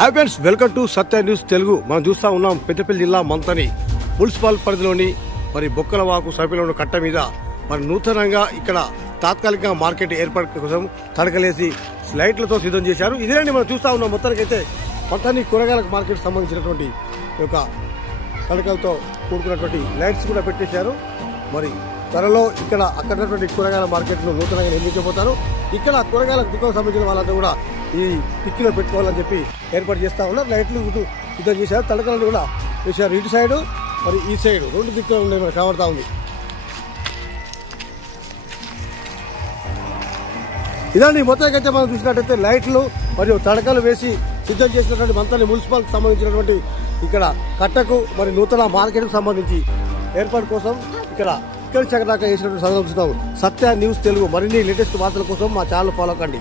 Hi friends, welcome to Satya news Telugu. మనం చూస్తా ఉన్నాం పెద్దపల్లి జిల్లా మంతని మున్సిపల్ పరిధిలోని బొక్కలవాకు సమీపంలో కట్ట మీద నూతనంగా ఇక్కడ తాత్కాలిక మార్కెట్ ఏర్పాటు కోసం తడకలేసి లైట్లతో సిద్ధం చేశారు. ఇదేనండి మనం చూస్తా ఉన్నాం. మొత్తానికైతే మంతని కూరగాయల మార్కెట్ సంబంధించినటువంటి ఒక తడకలతో కూడుకున్నటువంటి లైట్స్ కూడా పెట్టేశారు. త్వరలో ఇక్కడ అక్కడటువంటి కూరగాయల మార్కెట్ ను నూతనంగా నిర్మించబోతారు. ఇక్కడ కూరగాయల దుకాణం సంబంధించిన వాళ్ళంతా కూడా ఈ టిక్కిలో పెట్టుకోవాలని చెప్పి ఏర్పాటు చేస్తా ఉన్నారు. లైట్లు సిద్ధం చేశారు. తడకలను కూడా వేశారు. ఇటు సైడ్ ఈ సైడ్ రెండు దిక్కులు ఉన్నాయి, మనకు కనబడతా ఉంది. ఇదండి మొత్తానికైతే మనం చూసినట్టయితే లైట్లు మరియు తడకలు వేసి సిద్ధం చేసినటువంటి మంతని మున్సిపల్ సంబంధించినటువంటి ఇక్కడ కట్టకు నూతన మార్కెట్ కు సంబంధించి ఏర్పాటు కోసం ఇక్కడ చక్కదాకా చేసినటువంటి సందర్భం. సత్య న్యూస్ తెలుగు మరిన్ని లేటెస్ట్ వార్తల కోసం మా ఛానల్ ఫాలో కండి.